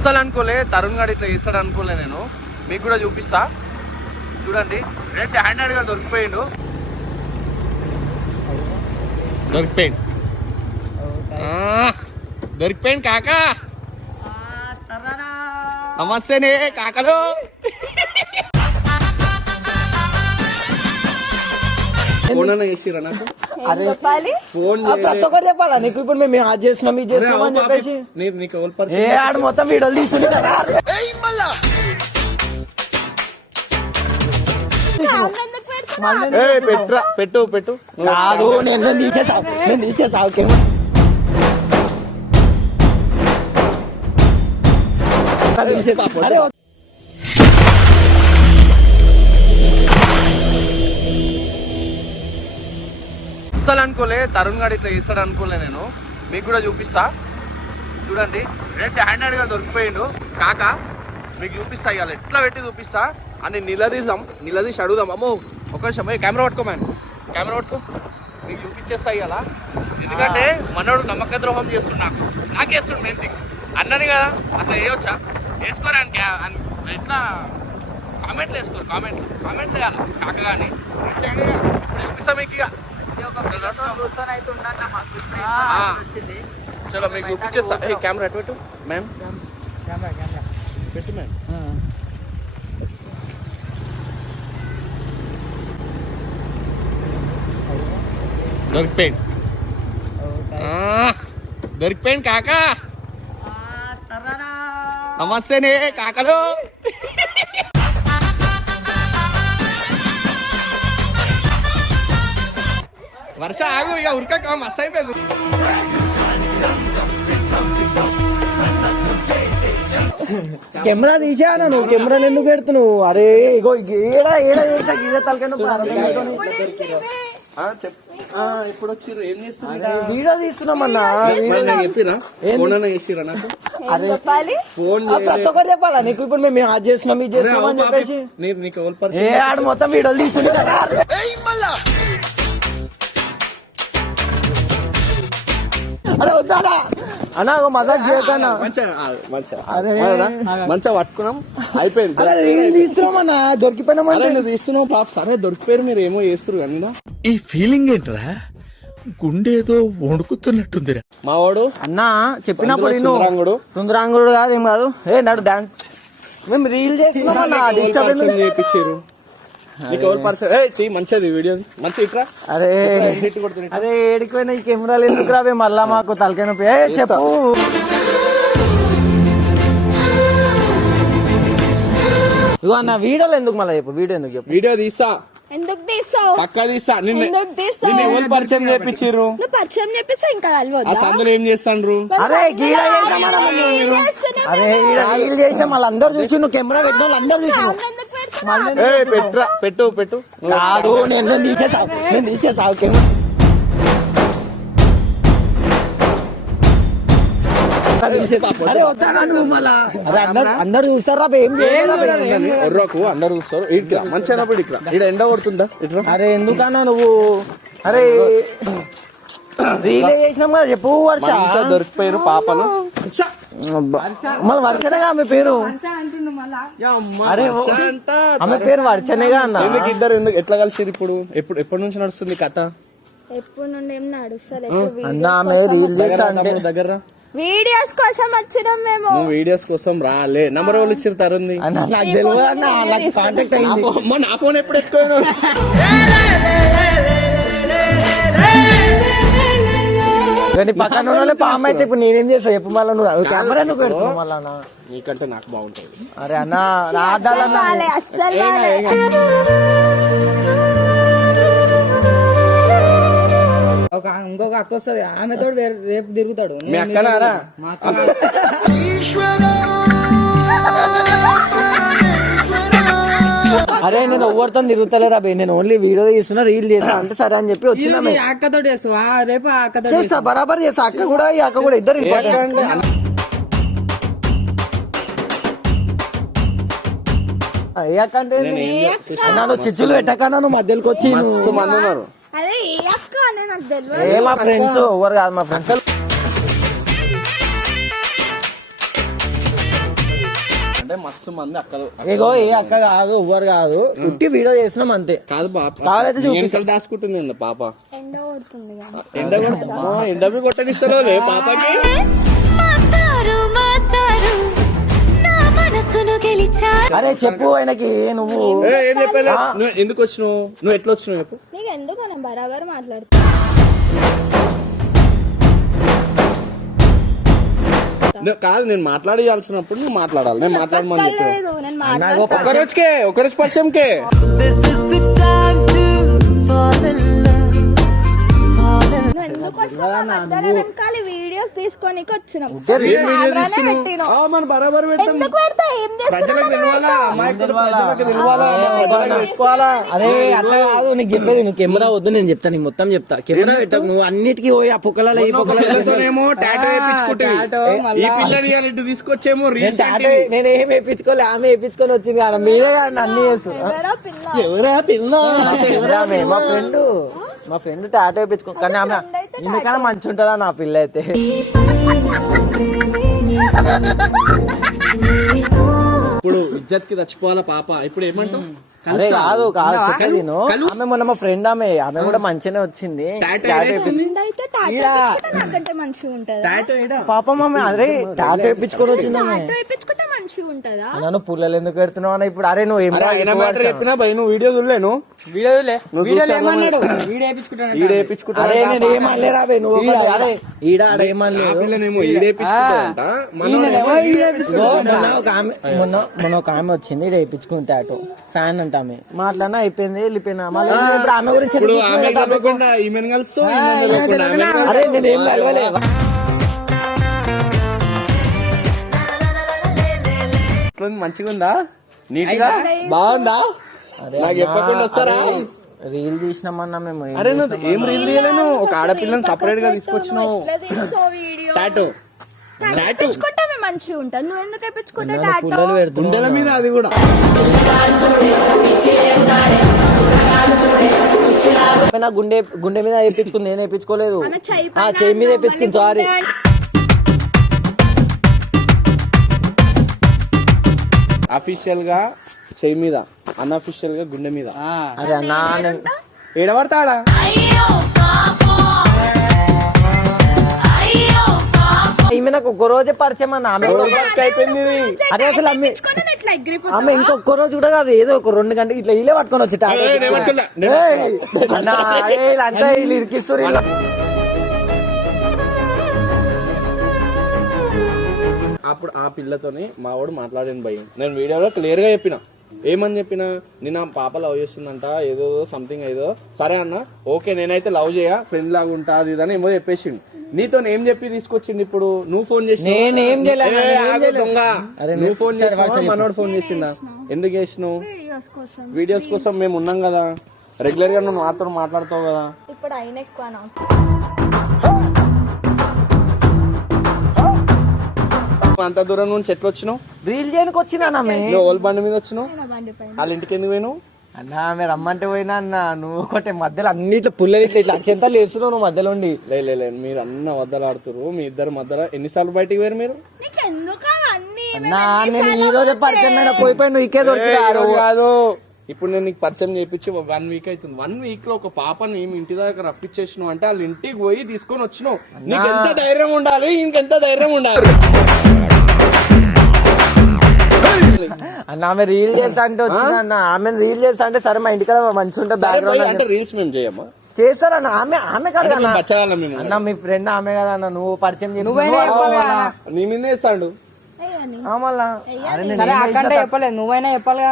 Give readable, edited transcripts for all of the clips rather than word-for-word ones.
అస్సలు అనుకోలే తరుణ్ గారు ఇట్లా చేస్తాడు అనుకోలే. నేను మీకు కూడా చూపిస్తా చూడండి. రెడ్ హ్యాండెడ్ గా దొరికిపోయిండు దొరికిపోయింది కాకా. నమస్తేనే కాకలు. ఫోన్ అన్న చేసిరా నాకు? ఫోన్ ప్రతి ఒక్కరు చెప్పాలా నీకు? ఇప్పుడు మేము అది చేస్తున్నాం ఇది చేస్తున్నాం అని చెప్పేసి ఆడు మొత్తం వీడియోలు తీసుకుంటా. పెట్టు పెట్టు కాదు నేను తీసేసావు, నేను తీసేసావు. అరే అస్సలు అనుకోలే తరుణ్ గారు ఇట్లా చేస్తాడు అనుకోలే. నేను మీకు కూడా చూపిస్తా చూడండి. రెడ్ హ్యాండెడ్ గా దొరికిపోయిండు కాక. మీకు చూపిస్తా ఇవాళ ఎట్లా పెట్టి చూపిస్తా అని నిలదీసి అడుగుదాం. అమ్మో ఒక నిమిషం కెమెరా పట్టుకో మ్యాన్, కెమెరా పట్టుకో. మీకు చూపించేస్తా ఇవాళ. ఎందుకంటే మనోడు నమ్మక ద్రోహం చేస్తుండు, నాకేస్తుండు. మెయిన్ థింగ్ అన్నని కదా అట్లా వేయవచ్చా? వేసుకోరా ఎట్లా కామెంట్లు వేసుకోరు, కామెంట్లు వేయాలి కాక. కానీ ఇప్పుడు చూపిస్తా మీకు ఇక. చలో మీకు చూపించేస్తా. కెమెరా ఎటు పెట్టు మ్యామ్, పెట్టు మ్యామ్. దొరికిపోయింది కాకా. నమస్తేనే కాకలు. వర్ష ఆగు ఇక ఉరక మస్తు అయిపోయింది. కెమెరా తీసాను నువ్వు, కెమెరాలు ఎందుకు పెడుతున్నావు? అరే ఇగో ఏడా ఏడా చేస్తా ఇదే తలకైనా ఇప్పుడు వచ్చిర్రు ఏం చేస్తున్నారు? వీడియో తీస్తున్నామన్నా. చెప్పిరా ఫోన్ అన్న చేసిరా నాకు? ఫోన్ ప్రతి ఒక్కరు చెప్పాలా నీకు? ఇప్పుడు మేము అది చేస్తున్నాం ఇది చేస్తున్నాం అని చెప్పేసి ఆడు మొత్తం వీడియోలు తీసుకుంటా. అరే వద్దా అన్నా మజాక్ చేయకన్నా. మంచిగా పట్టుకున్నాం అయిపోయింది. తీస్తున్నామన్నా దొరికిపోయినా తీస్తున్నాం పాప. సరే దొరికిపోయారు, మీరు ఏమో చేస్తారు కానీ. ఈ ఫీలింగ్ ఏంట్రా? గుండేదో వణుకుతున్నట్టుందిరా. మా వాడు అన్నా చెప్పినప్పుడు సుందరాంగుడు కాదు ఏం కాదు. ఏ నాడు డాన్స్ మేము రీల్ చేస్తున్నాం చేయించారు. మంచిది వీడియో మంచి ఇట్రా. అరే అరే ఏడిపోయినా ఈ కెమెరాలు ఎందుకు రావే మళ్ళా మాకు తలకాయ నొప్పి. చెప్పు ఇగో అన్న వీడియోలు ఎందుకు మళ్ళీ చెప్పు? వీడియో ఎందుకు చెప్పు? వీడియో తీసా. ఎందుకు తీసావు? పక్కా తీసా. నిన్ను పరిచయం చేయించారు. పరిచయం చేపిస్తా ఇంకా సందులో ఏం చేస్తాండ్రు? అరే గీడ అరే రీల్ చేసిన వాళ్ళందరూ చూసి నువ్వు కెమెరా పెట్టిన వాళ్ళందరూ చూసి పెట్టు పెట్టు. కాదు నేను తీసేసావు కెమెరా. అరే వద్దా నువ్వు మళ్ళా? అరే అందరు చూస్తారా? ఏం చేయాలి? అందరు చూస్తారు. ఇట్లా మంచిగా ఇక్కడ ఎండ కొడుతుందా? ఇట్లా అరే ఎందుకన్నా నువ్వు? అరే రీలే చేసినాం కదా చెప్పు. వర్ష దొరికిపోయారు పాపలు. మళ్ళీ వర్షనేగా ఆమె పేరు. అరే ఆమె పేరు వర్షనేగా అన్న. ఇద్దరు ఎందుకు ఎట్లా కలిసిరు? ఇప్పుడు ఎప్పటి నుంచి నడుస్తుంది కథ? ఎప్పటి నుండి ఏం నడుస్తారు అన్న ఆమె రీల్ చేస్తా అంటే దగ్గర వీడియోస్ కోసం వచ్చినాం మేము. వీడియోస్ కోసం రాలే. నంబర్ వాళ్ళు ఇచ్చారు తరుంది. నాకు తెలియదు అన్న, నాకు కాంటాక్ట్ అయింది. నా ఫోన్ ఎప్పుడు ఎక్కువ కానీ పక్కన పాము అయితే ఇప్పుడు నేనేం చేస్తా చెప్పు? మళ్ళీ నువ్వు కెమెరా నువ్వు పెడతావు మళ్ళా? నీకంటే నాకు బాగుంటుంది. అరే అన్న రాదాలన్నా ఇంకొక అక్క వస్తుంది ఆమెతో రేపు తిరుగుతాడు. మీ అక్కనారా? అరే నేను ఎవరితో తిరుగుతలేరా బే, నేను ఓన్లీ వీడియో తీస్తున్నా రీల్ చేస్తా అంటే సరే అని చెప్పి వచ్చిన అక్కతో చేస్తా. రేపు అక్కతో చేస్తా, బరాబర్ చేస్తా. అక్క కూడా ఈ అక్క కూడా ఇద్దరు ఏ అక్క అంటే నన్ను చిచ్చులు పెట్టకన్నా నువ్వు మధ్యలోకి వచ్చి మంది ఉన్నారు. ఏ మా ఫ్రెండ్స్ ఎవరు కాదు, మా ఫ్రెండ్స్. అంటే మస్తు మంది అక్కలు ఇగో ఏ అక్క కాదు ఎవ్వరు కాదు ఉట్టి వీడియో చేసినాం అంతే. కాదు పాప కావాలైతే చూపిస్తా. వెనకాల దాచుకుంటుంది పాప. ఎండ కొడుతుంది కదా. ఎండ కొట్టనిస్తలో పాపకి. అరే చెప్పు ఆయనకి నువ్వు ఏం చెప్పలే. నువ్వు ఎందుకు వచ్చినావు, నువ్వు ఎట్లా వచ్చినావు చెప్పు. నీకు ఎందుకు నేను బరాబర్ మాట్లాడుతా. కాదు నేను మాట్లాడాల్సినప్పుడు నువ్వు మాట్లాడాలి. నేను మాట్లాడమని చెప్పాను. లేదు నేను మాట్లాడతా. ఒక రోజు పరిచయంకే. నువ్వు ఎందుకు వస్తావు? మధ్యాహ్నం వెనకాల వీడియోస్ తీసుకొని వచ్చినాం. మన బరాబర్ పెడతాం. ఎందుకు పెడతా? ఏం ప్రజలకు చేస్తున్నావు? తెలియాలా, అమాయకులు ప్రజలకు తెలియాలా, ప్రజలకు తెలుసుకోవాలా. అరే అట్లా కాదు నీకు చెప్పేది. నువ్వు కెమెరా వద్దు, నేను చెప్తా, నీకు మొత్తం చెప్తా. కెమెరా పెట్టకు నువ్వు, అన్నిటికీ పోయి ఆ పుక్కలలో ఈ పిల్లతోనేమో టాటో వేయించుకుంటే ఈ పిల్లని ఇటు తీసుకొచ్చేమో రీల్స్. నేను ఏం వేయించుకోలే, ఆమె వేయించుకొని వచ్చింది కదా. మీరే కదా అన్ని చేస్తున్నా. ఎవరో పిల్ల. ఎవరా పిల్ల? మా ఫ్రెండ్ టాటో వేయించుకో, కానీ ఆమె ఇందుకన్నా మంచి ఉంటుందా నా పిల్ల అయితే. ఇప్పుడు ఇజ్జత్ కి చచ్చిపోవాలా పాప. ఇప్పుడు ఏమంటావు? అదే కాదు కాదు చెప్పేది నేను. ఆమె మొన్న మా ఫ్రెండ్ ఆమె కూడా మంచిగానే వచ్చింది. ఫ్రెండ్ అయితే టాటో వేయించుకుంటే నాకంటే మంచిగా ఉంటదా? పాపం ఆమె అదే టాటో వేయించుకొని వచ్చింది ఆమె. టాటో వేయించుకుంటే మంచిగా ఉంటదా? నన్ను పుల్లలు ఎందుకు పెడుతున్నావు అన్న ఇప్పుడు. అరే నువ్వు ఏం చెప్పినా భయ, నువ్వు వీడియో చూడలేను. అరే నేను ఏమనలే రాబే నువ్వు. అరే ఈడ ఆడ ఏమనలేదు. మొన్న ఒక ఆమె వచ్చింది ఈడ వేయించుకుంటే టాటో ఫ్యాన్ అంటే ఆమె మాట్లాడినా అయిపోయింది వెళ్ళిపోయినా. మళ్ళీ ఇప్పుడు ఆమె గురించి అరే నేను ఏం కలవలే. మంచిగా ఉందా, నీట్ గా బాగుందా? నాకు చెప్పకుండా వస్తారా? రీల్ తీసినామన్నా మేము. అరే నువ్వు ఏం రీల్ తీయలేను. ఒక ఆడపిల్లని సపరేట్ గా తీసుకొచ్చినావు. టాటో వేయించుకుంటే మంచిగా ఉంటుంది. నువ్వు ఎందుకు వేయించుకుంటే టాటో? పుల్లలు పెడుతుంది గుండెల మీద. అది కూడా నా గుండె మీద వేయించుకుంది, నేను వేయించుకోలేదు. ఆమె చెయ్యి చెయ్యి మీద వేయించుకుంది. సారీ. అఫీషియల్ గా చెయ్యి మీద, అన్అఫీషియల్ గా గుండె మీద. అరే అన్నా ఏడబడతాడా? ఈమె నాకు ఒక్క రోజే పరిచయం అన్న. ఆమె అయిపోయింది. అరే అసలు ఆమె ఇంకొక రోజు కూడా కాదు, ఏదో ఒక 2 గంటలు ఇట్లా ఇల్లే పట్టుకొని వచ్చి అంతా వీళ్ళు ఇరికిస్తారు. అప్పుడు ఆ పిల్లతోని మా వాడు మాట్లాడాను భయం. నేను వీడియోలో క్లియర్ గా చెప్పిన. ఏమని చెప్పిన, నేను ఆ పాప లవ్ చేస్తుందంట, ఏదో సంథింగ్ ఏదో. సరే అన్న ఓకే, నేనైతే లవ్ చేయ, ఫ్రెండ్ లాగా ఉంటా, అది ఇదని ఏమో చెప్పేసిండు. నీతో ఏం చెప్పి తీసుకొచ్చిండు? ఇప్పుడు నువ్వు ఫోన్ చేసి దొంగ, నువ్వు ఫోన్ చేసినా మనోడు ఫోన్ చేసిందా? ఎందుకు చేసినావు? వీడియోస్ కోసం మేము ఉన్నాం కదా, రెగ్యులర్ గా నువ్వు మాతో మాట్లాడతావు కదా. ఇప్పుడు అయిన ఎక్కువ అంత దూరం నుంచి ఎట్లా వచ్చినావు? రీల్ చేయడానికి వచ్చినా నువ్వు ఓల్ బండి మీద వచ్చినావు. వాళ్ళ ఇంటికి ఎందుకు పోయినావు? అన్న ఆమె రమ్మంటే పోయినా అన్న. నువ్వు ఒకటే మధ్యలో అన్నిట్లో పుల్లలు ఇట్లా ఇట్లా అత్యంత లేస్తున్నావు నువ్వు మధ్యలో ఉండి. లే మీరు అన్న వద్దలు ఆడుతురు. మీ ఇద్దరు మధ్యలో ఎన్నిసార్లు బయటికి పోయారు మీరు? అన్నా నేను ఈ రోజే పరిచయం పోయిపోయి నువ్వు ఇకే కాదు. ఇప్పుడు నేను నీకు పరిచయం చేయించి 1 వీక్ అవుతుంది. 1 వీక్ లో ఒక పాపని మీ ఇంటి దగ్గర రప్పించేసినావు అంటే వాళ్ళ ఇంటికి పోయి తీసుకొని వచ్చినావు. నీకు ఎంత ధైర్యం ఉండాలి, ఇంకెంత ధైర్యం ఉండాలి. అన్న ఆమె రీల్ చేస్తా అంటే వచ్చిన అన్న. ఆమె రీల్ చేస్తా అంటే సరే మా ఇంటికి మంచిగా ఉంటే బ్యాక్గ్రౌండ్ రీల్స్ మేము చేయమ్మా చేస్తారన్న. ఆమె కదా అన్న మీ ఫ్రెండ్ ఆమె కదా అన్న. నువ్వు పరిచయం నీ మీద వేస్తాడు. చెప్పలేదు నువ్వైనా చెప్పాలి.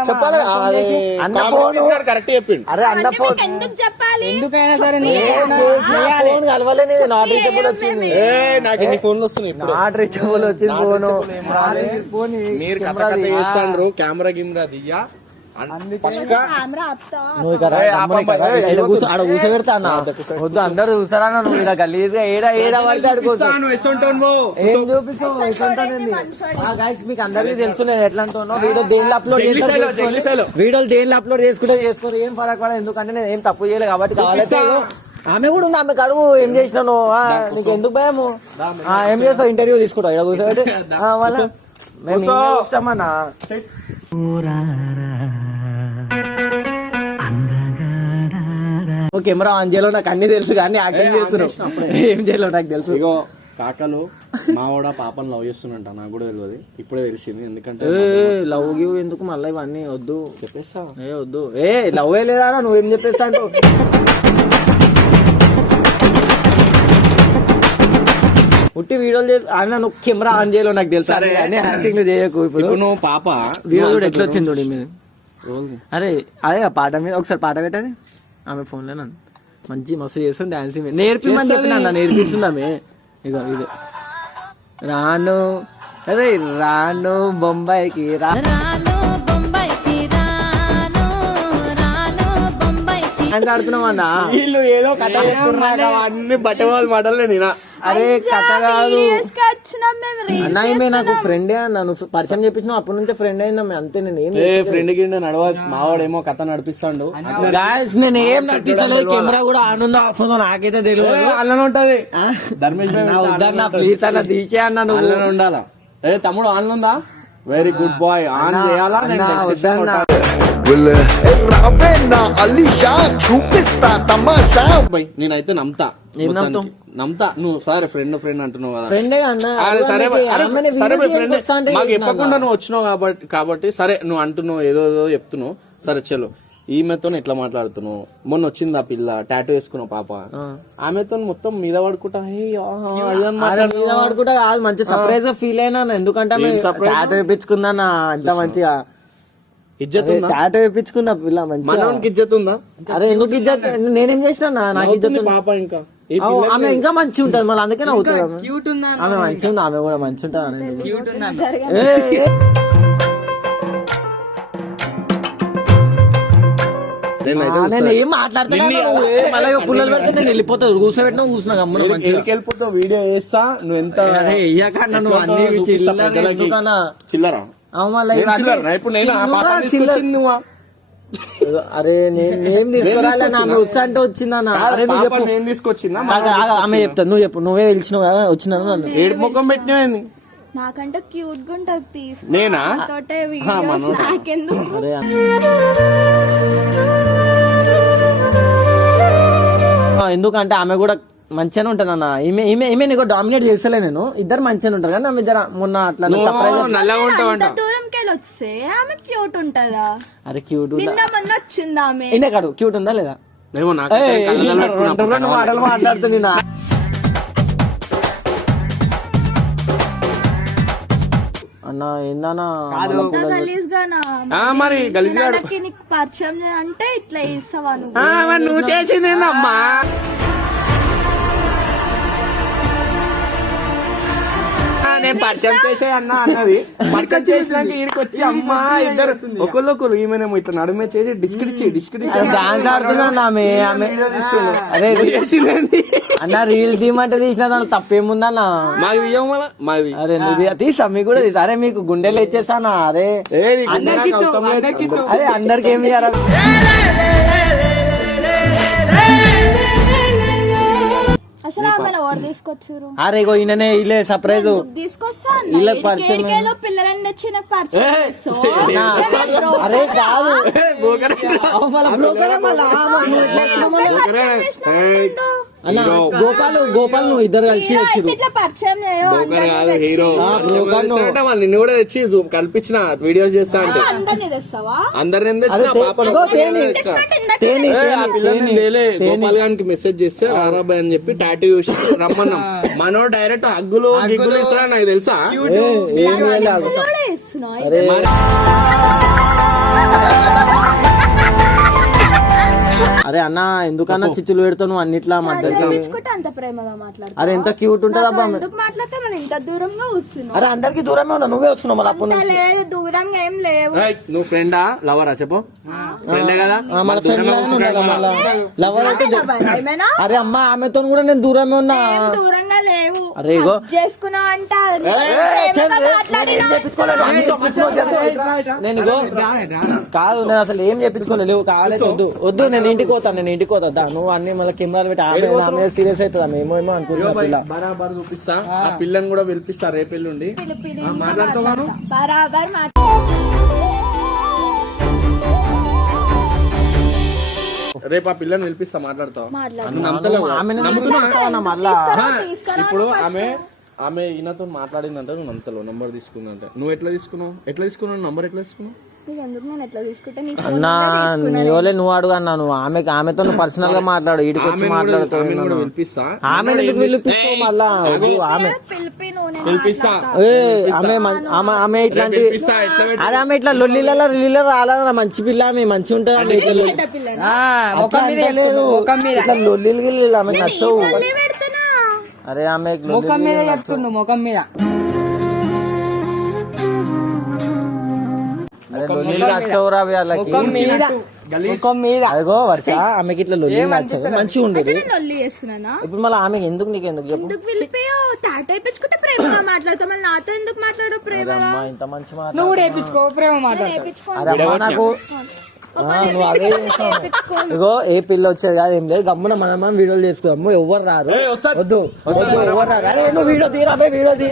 అన్న ఫోన్ కరెక్ట్ చెప్పిండు. అరే అన్న ఫోన్ ఎందుకు చెప్పాలి? ఎందుకైనా సరే ఫోన్ కలవలే, నాట్ రీచబుల్ వచ్చింది. నాకు ఎన్ని ఫోన్లు వస్తున్నాయి? నాట్ రీచబుల్ వచ్చింది ఫోన్. మీరు కథ చేస్తాండ్రు, కెమెరా గిమ్రా దియ్యా ఆడ కూర్చోబెడతా అన్న. వద్దు అందరు చూసారా నువ్వు ఇక్కడ గలీజ్గా ఏడ పడితే ఏం చూపిస్తావు? మీకు అందరికీ తెలుసు నేను ఎట్లా అంటున్నావు. వీడియోలు దేనిలో అప్లోడ్ చేసుకుంటే చేసుకోరు, ఏం ఫరక్ పడదు. ఎందుకంటే నేను ఏం తప్పు చేయలేదు కాబట్టి. కావాలంటే ఆమె కూడా ఉంది, ఆమె కడుగు ఏం చేసినాను నీకు ఎందుకు భయము? ఏం చేస్తావు? ఇంటర్వ్యూ తీసుకుంటావు ఇక్కడ కూర్చోబెట్టి. మళ్ళీ మేము కూసో. ఇష్టమన్నా కెమెరా ఆన్ చేయాలో నాకు అన్ని తెలుసు కానీ యాక్టింగ్ చేస్తున్నావు ఏం చేయాలో నాకు తెలుసు. ఇగో కాకలు మావాడ పాపను లవ్ చేస్తున్నట్ట, నాకు కూడా తెలియదు, ఇప్పుడే తెలిసింది. ఎందుకంటే లవ్ గివ్ ఎందుకు మళ్ళీ ఇవన్నీ వద్దు, చెప్పేస్తా. వద్దు. లవ్ ఏ లేదా నువ్వేం చెప్పేస్తా అంటూ ఉట్టి వీడియోలు చేసి అన్న నువ్వు కెమెరా ఆన్ చేయాలో నాకు తెలుసు కానీ యాక్టింగ్ చేయకు. ఇప్పుడు నువ్వు పాప వీడియో కూడా ఎట్లా వచ్చింది చూడు మీద. అరే అదే పాట మీద ఒకసారి పాట పెట్టది ఆమె ఫోన్ లో మంచి మస్తు చేస్తుంది డాన్స్ నేర్పిమని చెప్పిన నేర్పిస్తుంది ఆమె. ఇగో ఇది రాను అరే రాను బొంబాయికి ఆడుతున్నామన్నా వీళ్ళు ఏదో కథ అన్ని బట్టవాళ్ళు మాటలే నేనా. అరే కథ కాదు వచ్చినాం మేము అన్న ఈమె నాకు ఫ్రెండే అన్న నువ్వు పరిచయం చెప్పించిన అప్పటి నుంచే ఫ్రెండ్ అయిందా అంతే. నేను ఏం ఫ్రెండ్ కి నడవ మావాడేమో కథ నడిపిస్తాడు. గాయస్ నేను ఏం నడిపిస్తలేదు, కెమెరా కూడా ఆన్ ఉందో ఆఫ్ ఉందో నాకైతే తెలియదు. అల్లనే ఉంటది ధర్మేష్ వద్దన్న ప్లీజ్ అన్న తీసే అన్న నువ్వు అల్లనే ఉండాలా. తమ్ముడు ఆన్ ఉందా? Very good bye. ఆన్ చేయాలా? వద్దన్న చూపిస్తా తమాషా. నేనైతే నమ్ముతా. ఏం నమ్ముతావు? నమ్ముతా. నువ్వు సరే ఫ్రెండ్ అంటున్నావు కదా. ఫ్రెండే అన్న సరే సరే ఫ్రెండ్ అంటే మాకు చెప్పకుండా నువ్వు వచ్చినావు కాబట్టి సరే నువ్వు అంటున్నావు ఏదో చెప్తున్నావు. సరే చలో ఈమెతో ఎట్లా మాట్లాడుతున్నావు? మొన్న వచ్చింది ఆ పిల్ల టాటూ వేసుకున్నావు పాప, ఆమెతో మొత్తం మీద పడుకుంటా మీద పడుకుంటా కాదు మంచి సర్ప్రైజ్ గా ఫీల్ అయినా. ఎందుకంటే టాటూ వేయించుకుందా అంత మంచిగా ఇజ్జత్ ఉందా? టాటూ వేయించుకుందా పిల్ల మంచిగా. మనోనికి ఇజ్జత్ ఉందా? అరే ఎందుకు ఇజ్జత్? నేనేం చేసినా నాకు ఇజ్జత్ పాప ఇంకా ఆమె ఇంకా మంచి ఉంటది మళ్ళీ అందుకే నవ్వుతుంది. ఆమె మంచిగా ఉంది, ఆమె కూడా మంచి ఉంటది. నేను ఏం మాట్లాడుతున్నా మళ్ళీ పుల్లలు పెడితే నేను వెళ్ళిపోతావు. కూర్చోబెట్టినా కూర్చున్నా గమ్మున వెళ్ళిపోతావు. వీడియో వేస్తా నువ్వు ఎంత వెయ్యకన్నా నువ్వు అన్ని చిల్లరా ఇప్పుడు నేను అరే నేను తీసుకురాలే వచ్చా అంటే వచ్చిందన్నా. అరే నువ్వు చెప్పు నేను తీసుకొచ్చిందా? ఆమె చెప్తా నువ్వు చెప్పు. నువ్వే పిలిచినావు కదా వచ్చినా నన్ను ఏడు ముఖం పెట్టినది నాకంటే క్యూట్ గా ఉంటది తీసు నేనా? తోటే వీడియోస్ నాకెందుకు? అరే ఎందుకంటే ఆమె కూడా మంచిగానే ఉంటది అన్న. ఈమె నీకు డామినేట్ చేస్తలే నేను. ఇద్దరు మంచిగానే ఉంటారు కానీ ఆమె ఇద్దరు మొన్న అట్లా నల్లగా ఉంటావంట. దూరంకి వెళ్ళి వస్తే ఆమె క్యూట్ ఉంటదా? అరే క్యూట్ నిన్న మొన్న వచ్చింది ఆమె. ఈయన కాదు క్యూట్ ఉందా లేదా? ఏమో నాకు రెండు మాటలు మాట్లాడుతుంది నా అన్న ఏందన్నా గలీజ్ గా మరి గలీజ్ నీకు పరిచయం అంటే ఇట్లా చేస్తావా నువ్వు? నువ్వు చేసింది ఏందమ్మా? నేను పరిచయం చేసే అన్నది పరిచయం చేసినాక ఈడికి వచ్చి అమ్మా ఇద్దరు ఒకళ్ళొకరు ఈమెనేమో ఇట్లా నడుమే చేసి డిస్కడిచి డాన్స్ ఆడుతున్నా ఆమె. అరే అన్న రీల్ తీయమంటే తీసిన దాంట్లో తప్పేముందన్న? మాది తీయమల మాది. అరే నువ్వు తీసా మీకు కూడా తీసా. అరే మీకు గుండెలు ఇచ్చేసానా? అరే అదే అందరికి ఏమి ఇయ్యారా? అసలు ఆమె ఎవరు తీసుకొచ్చారు? అరే ఇగో ఈయననే ఇల్లే సర్ప్రైజ్ తీసుకొస్తాను. వీళ్ళకి పరిచయం పిల్లలని తెచ్చి నాకు పరిచయం అరే కాదు అన్న గోపాల్ నువ్వు ఇద్దరు కలిసి ఇట్లా పరిచయం నిన్ను కూడా తెచ్చి కల్పించిన వీడియోస్ చేస్తా అంటే అందరినీ తెస్తావా? అందరిని గోపాల్ గారికి మెసేజ్ చేస్తే రారాబాయ్ అని చెప్పి టాటూ చూసి రమ్మన్నాం. మనో డైరెక్ట్ హగ్గులు గిగ్గులు ఇస్తారా నాకు తెలుసా? అరే అన్న ఎందుకన్నా చిచ్చులు పెడతావు నువ్వు అన్నిట్లా మధ్యలో? అంత ప్రేమగా మాట్లాడు. అరే ఎంత క్యూట్ ఉంటది అబ్బా. మాట్లాడితే మనం ఇంత దూరంగా వస్తున్నావు. అరే అందరికి దూరమే ఉన్నా నువ్వే వస్తున్నావు మళ్ళీ అప్పుడు నుంచి. లేదు దూరంగా ఏం లేవు. నువ్వు ఫ్రెండా లవరా చెప్పు? ఫ్రెండే కదా. లవర్ అయితే అరే అమ్మా ఆమెతో కూడా నేను దూరమే ఉన్నా. దూరంగా లేవు. అరే ఇగో చేసుకున్నావు అంట నేను ఇగో కాదు, నేను అసలు ఏం చెప్పించుకోలేదు. కాలేదు, వద్దు నేను ఇంటికి పోతా. నువ్వు అన్ని మళ్ళీ కెమెరాలు పెట్టి ఆమె సీరియస్ అవుతుంది. ఆమె ఏమో అనుకుంటున్నా. బరాబర్ చూపిస్తా, ఆ పిల్లని కూడా పిలిపిస్తా రేపెళ్ళుండి. మాట్లాడుతాను బరాబర్ రేపు ఆ పిల్లని పిలిపిస్తా, మాట్లాడతావు. మళ్ళా ఇప్పుడు ఆమె ఈయనతో మాట్లాడిందంటే నువ్వు నమ్మతలో నంబర్ తీసుకుందంటే నువ్వు ఎట్లా తీసుకున్నావు నంబర్ ఎట్లా తీసుకున్నావు? నేను ఎట్లా తీసుకుంటా అన్నా నీవోలే నువ్వు అడుగు అన్నా. నువ్వు ఆమెతో పర్సనల్ గా మాట్లాడు. ఇటుకి వచ్చి మాట్లాడుతావు. పిలిపిస్తా, ఆమె ఎందుకు పిలిపిస్తావు మళ్ళా? ఆమె పిలిపిస్తా. ఆమె ఇట్లాంటి అదే ఆమె ఇట్లా లొల్లిలలో రాలేదా? మంచి పిల్ల, ఆమె మంచి ఉంటుంది. లేదు ఇట్లా లొల్లిలు గిల్లి ఆమె నచ్చవు. అరే ఆమె ముఖం మీద చెప్తుండు, ముఖం మీద. నచ్చవురా వాళ్ళకి. ముఖం మీద అదిగో వర్ష ఆమెకి ఇట్లా లొల్లి నచ్చవు, మంచిగా ఉండేది. లొల్లి చేస్తున్నానా? ఇప్పుడు మళ్ళీ ఆమెకి ఎందుకు నీకెందుకు చెప్పు? ఎందుకు వెళ్ళిపోయావు? తాట అయిపించుకుంటే ప్రేమగా మాట్లాడతావు, మళ్ళీ నాతో ఎందుకు మాట్లాడవు? ప్రేమగా అమ్మా ఇంత మంచి మాట. నువ్వు రేపించుకో, ప్రేమ మాట్లాడు. అరే అమ్మా నాకు నువ్వు అదే ఇగో ఏ పిల్ల వచ్చేది కాదు, ఏం లేదు. గమ్మున మనం వీడియోలు చేసుకోము, ఎవరు రారు. వద్దు ఎవరు రారు. అరే నువ్వు వీడియో తీరా, వీడియో తీ.